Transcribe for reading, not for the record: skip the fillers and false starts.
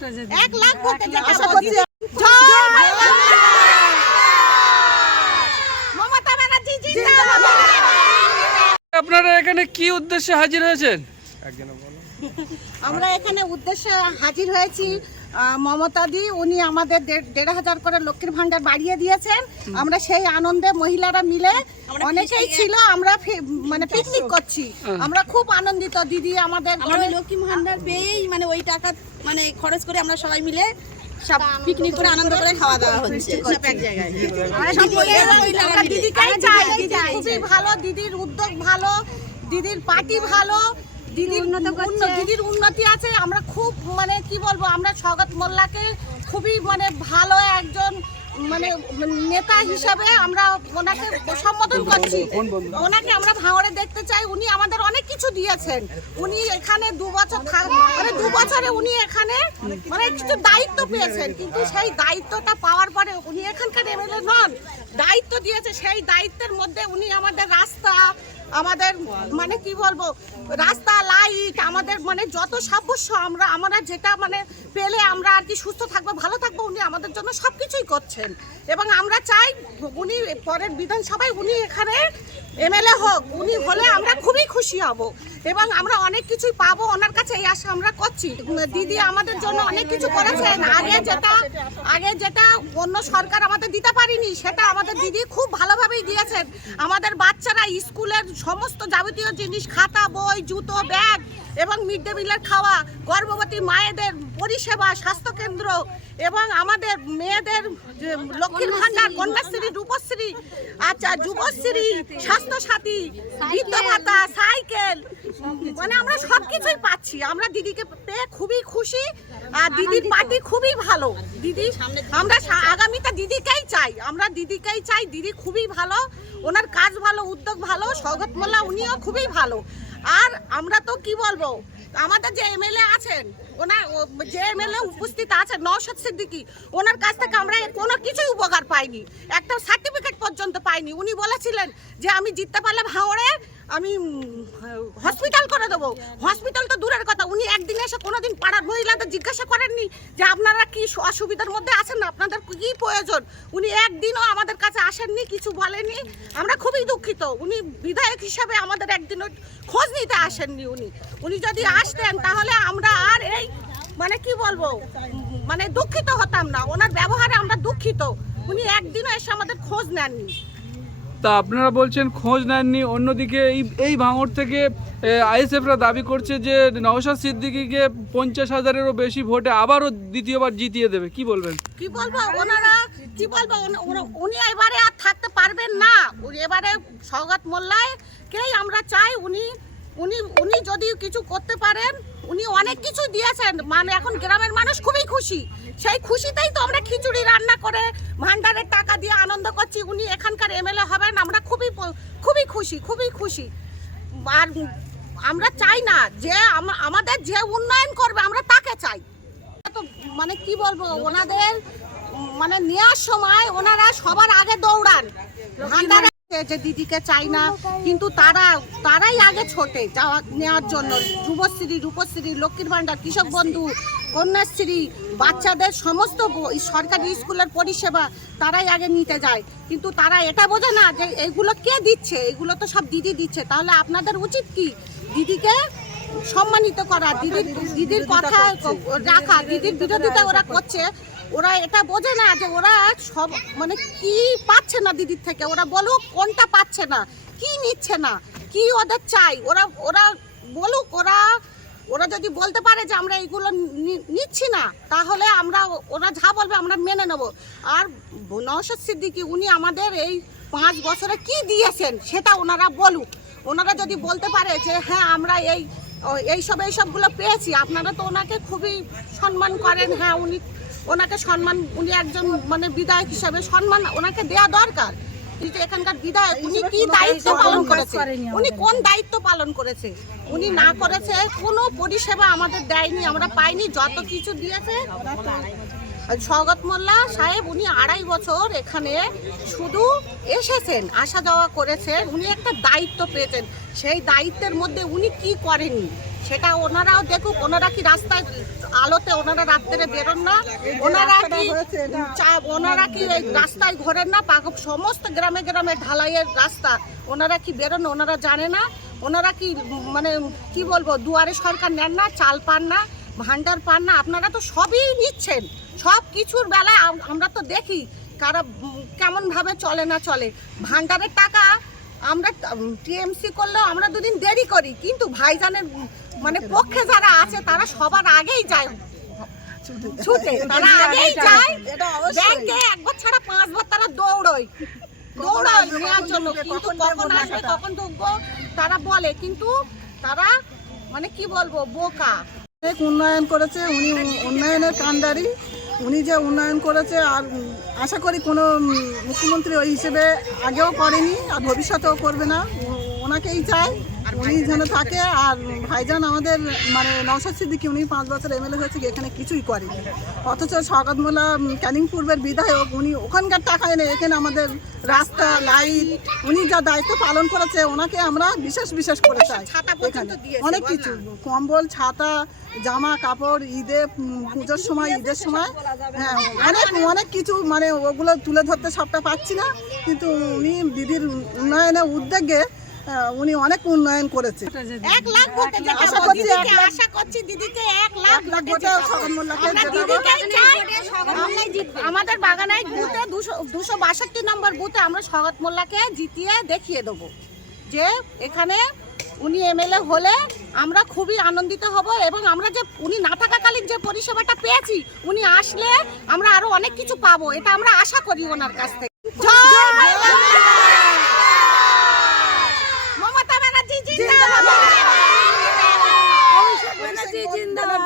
1 লাখ ভোটে আশা করছি। মমতা ব্যানার্জি জিন্দাবাদ। আপনারা এখানে কি উদ্দেশ্যে হাজির হয়েছেন? আমরা এখানে উদ্দেশ্যে হাজির হয়েছি, মমতা দি উনি আমাদের 1,500 করে লক্ষ্মীর ভান্ডার বাড়িয়ে দিয়েছেন। আমরা সেই আনন্দে মহিলারা মিলে অনেকেই ছিল, আমরা মানে পিকনিক করছি। আমরা খুব আনন্দিত। দিদি আমাদের লক্ষ্মী ভান্ডার পেয়েই মানে ওই টাকা মানে খরচ করে আমরা সবাই মিলে সব পিকনিক করে আনন্দ করে খাওয়া দাওয়া হচ্ছে সব এক জায়গায়। আমরা দিদিকেই চাই। দিদি খুবই ভালো, দিদির উদ্যোগ ভালো, দিদির পার্টি ভালো, দিদির উন্নতি আছে। আমরা খুব মানে কি বলবো, আমরা স্বাগত মোল্লাকে খুবই মানে ভালো একজন মানে নেতা হিসাবে আমরা ওনাকে সম্বোধন করছি। ওনাকে আমরা ভাঙড়ে দেখতে চাই। উনি আমাদের অনেক কিছু দিয়েছেন। উনি এখানে 2 বছর মানে 2 বছরে উনি এখানে মানে কিছু দায়িত্ব পেয়েছেন, কিন্তু সেই দায়িত্বটা পাওয়ার পরে উনি এখানকার এমএলএ নন, দায়িত্ব দিয়েছে। সেই দায়িত্বের মধ্যে উনি আমাদের রাস্তা, আমাদের মানে কি বলবো, রাস্তা, লাইট, আমাদের মানে যত সাবস্য আমরা যেটা মানে পেলে আমরা আর কি সুস্থ থাকবো, ভালো থাকবো, উনি আমাদের জন্য সব কিছুই করছেন। এবং আমরা চাই উনি পরের বিধানসভায় উনি এখানে এমএলএ হোক। উনি হলে আমরা খুবই খুশি হব এবং আমরা অনেক কিছুই পাবো ওনার কাছে, এই আশা আমরা করছি। দিদি আমাদের জন্য অনেক কিছু করেছেন। আগে যেটা অন্য সরকার আমাদের দিতে পারেনি, সেটা আমাদের দিদি খুব ভালোভাবেই দিয়েছেন। আমাদের বাচ্চারা স্কুলের সমস্ত যাবতীয় জিনিস, খাতা, বই, জুতো, ব্যাগ এবং মিড ডে মিলের খাওয়া, গর্ভবতী মায়েদের পরিষেবা, স্বাস্থ্যকেন্দ্র এবং আমাদের মেয়েদের লক্ষ্মীর ভান্ডার, কন্যাশ্রী, রূপশ্রী, আচ্ছা যুবশ্রী, স্বাস্থ্যসাথী, বৃদ্ধ ভাতা, সাইকেল, মানে আমরা সব কিছুই পাচ্ছি। আমরা দিদিকে পেয়ে খুবই খুশি আর দিদির পার্টি খুবই ভালো। দিদি আমরা আগামীতে দিদিকেই চাই, আমরা দিদিকেই চাই। দিদি খুবই ভালো, ওনার কাজ ভালো, উদ্যোগ ভালো। স্বাগত মোল্লা উনিও খুবই ভালো। আর আমরা তো কি বলবো, আমাদের যে এমএলএ আছেন, ওনার যে এমএলএ উপস্থিত আছেন নওশাদ সিদ্দিকী, ওনার কাছ থেকে আমরা কোনো কিছুই উপকার পাইনি, একটা সার্টিফিকেট পর্যন্ত পাইনি। উনি বলেছিলেন যে আমি জিততে পারলে ভাঙড়ে আমি হসপিটাল করে দেবো। হসপিটাল তো দূরের কথা, উনি একদিন এসে কোনোদিন পাড়ার মহিলাদের জিজ্ঞাসা করেননি যে আপনারা কি অসুবিধার মধ্যে আছেন না, আপনাদের কি প্রয়োজন। উনি একদিনও আমাদের কাছে আসেননি, কিছু বলেননি। আমরা খুবই দুঃখিত। উনি বিধায়ক হিসাবে আমাদের একদিনও খোঁজ নিতে আসেননি। উনি যদি আসতেন তাহলে আমরা আর এই মানে কি বলবো, মানে দুঃখিত হতাম না। ওনার ব্যবহারে আমরা দুঃখিত। উনি একদিনও এসে আমাদের খোঁজ নেননি। তা আপনারা বলছেন খোঁজ নেননি, অন্যদিকে এই ভাঙড় থেকে আইএসএফরা দাবি করছে যে নওশাদ সিদ্দিকীকে 50,000-এরও বেশি ভোটে আবারও দ্বিতীয়বার জিতিয়ে দেবে। কি বলবেন? কি বলবো, ওনারা কি বলবো, উনি এবারে আর থাকতে পারবেন না। এবারে স্বাগত মোল্লাকেই আমরা চাই। উনি যদি কিছু করতে পারেন, উনি অনেক কিছু দিয়েছেন। মানে এখন গ্রামের মানুষ খুবই খুশি। সেই খুশিতেই তো আমরা খিচুড়ি রান্না করে ভান্ডারের টাকা দিয়ে আনন্দ করছি। উনি এখানকার এমএলএ হবেন, আমরা খুবই খুশি। আর আমরা চাই না যে আমাদের যে উন্নয়ন করবে আমরা তাকে চাই। তো মানে কি বলবো, ওনাদের মানে নেওয়ার সময় ওনারা সবার আগে দৌড়ান। ভান্ডার যে দিদিকে চাই না, কিন্তু তারাই আগে ছোটে যাওয়া নেওয়ার জন্য। যুবশ্রী, রূপশ্রী, লক্ষ্মীর ভান্ডার, কৃষক বন্ধু, কন্যাশ্রী, বাচ্চাদের সমস্ত সরকারি স্কুলের পরিষেবা তারাই আগে নিতে যায়। কিন্তু তারা এটা বোঝে না যে এগুলো কে দিচ্ছে, এগুলো তো সব দিদি দিচ্ছে। তাহলে আপনাদের উচিত কি দিদিকে সম্মানিত করা, দিদির কথা রাখা। দিদির বিরোধিতা ওরা করছে, ওরা এটা বোঝে না যে ওরা সব মানে কি পাচ্ছে না দিদির থেকে। ওরা বলুক কোনটা পাচ্ছে না, কি নিচ্ছে না, কি ওদের চাই, ওরা বলুক। ওরা যদি বলতে পারে যে আমরা এইগুলো নিচ্ছি না, তাহলে ওরা যা বলবে আমরা মেনে নেব। আর নওশাদ সিদ্দিকী উনি আমাদের এই 5 বছরে কি দিয়েছেন সেটা ওনারা বলুক। ওনারা যদি বলতে পারে যে হ্যাঁ আমরা এইসবগুলো পেয়েছি, আপনারা তো ওনাকে খুবই সম্মান করেন। হ্যাঁ ওনাকে সম্মান, উনি একজন মানে বিধায়ক হিসাবে সম্মান ওনাকে দেওয়া দরকার। কিন্তু এখানকার বিধায়ক উনি কি দায়িত্ব পালন করেছে, উনি কোন দায়িত্ব পালন করেছে, উনি না করেছে। কোনো পরিষেবা আমাদের দেয়নি, আমরা পাইনি। যত কিছু দিয়েছে স্বাগত মোল্লা সাহেব, উনি 2.5 বছর এখানে শুধু এসেছেন, আসা যাওয়া করেছেন। উনি একটা দায়িত্ব পেয়েছেন, সেই দায়িত্বের মধ্যে উনি কি করেননি সেটা ওনারাও দেখুক। ওনারা কি রাস্তায় আলোতে ওনারা রাত্রে বেরোন না? ওনারা কি এই রাস্তায় ঘোরেন না? সমস্ত গ্রামে গ্রামে ঢালাইয়ের রাস্তা, ওনারা কি বেরোন? ওনারা জানে না? ওনারা কি মানে কি বলবো, দুয়ারে সরকার নেন না, চাল পান না, ভান্ডার পান না? আপনারা তো সবই নিচ্ছেন, সব কিছুর বেলায় আমরা তো দেখি কারা কেমন ভাবে চলে না চলে। ভান্ডারের টাকা আমরা টিএমসি করলেও আমরা দুদিন দেরি করি, কিন্তু ভাইজানের মানে পক্ষে যারা আছে তারা সবার আগেই যায় ছুটে, তারা আগেই যায় ব্যাংকে, একবার ছাড়া 5 বার তারা দৌড়য় নেওয়ার জন্য। কিন্তু কখন আসবে কখন ঢুকবো তারা বলে, কিন্তু তারা মানে কি বলবো বোকা। অনেক উন্নয়ন করেছে উনি, উন্নয়নের কাণ্ডারি উনি, যে উন্নয়ন করেছে আর আশা করি কোনো মুখ্যমন্ত্রী ওই হিসেবে আগেও করেনি আর ভবিষ্যতেও করবে না। ওনাকেই চাই, উনি যেন থাকে। আর ভাইজান আমাদের মানে নওশাদ সিদ্দিকী, উনি 5 বছর এমএলএ হয়েছে, এখানে কিছুই করেনি। অথচ শওকত মোল্লা ক্যানিং পূর্বের বিধায়ক, উনি ওখানকার টাকা এনে এখানে আমাদের রাস্তা, লাইট, উনি যা দায়িত্ব পালন করেছে ওনাকে আমরা বিশেষ করে চাই। এখানে অনেক কিছু, কম্বল, ছাতা, জামা কাপড়, ঈদে, পুজোর সময়, ঈদের সময়, হ্যাঁ অনেক কিছু, মানে ওগুলো তুলে ধরতে সবটা পাচ্ছি না, কিন্তু উনি দিদির উন্নয়নের উদ্যোগে উনি অনেক উন্নয়ন করেছে। 1 লাখ ভোটে আশা করছি আশা করছি দিদিকে 1 লাখ ভোটে শওকত মোল্লাকে আমাদের বাগানায় বুথে 262 নম্বর বুথে আমরা শওকত মোল্লাকে জিতিয়ে দেখিয়ে দেবো যে এখানে উনি এমএলএ হলে আমরা খুবই আনন্দিত হব, এবং আমরা যে উনি না থাকাকালীন যে পরিষেবাটা পেয়েছি, উনি আসলে আমরা আরো অনেক কিছু পাবো, এটা আমরা আশা করি ওনার কাছ থেকে। মমতা ব্যানার্জি জিন্দাবাদ, অভিষেক ব্যানার্জি জিন্দাবাদ,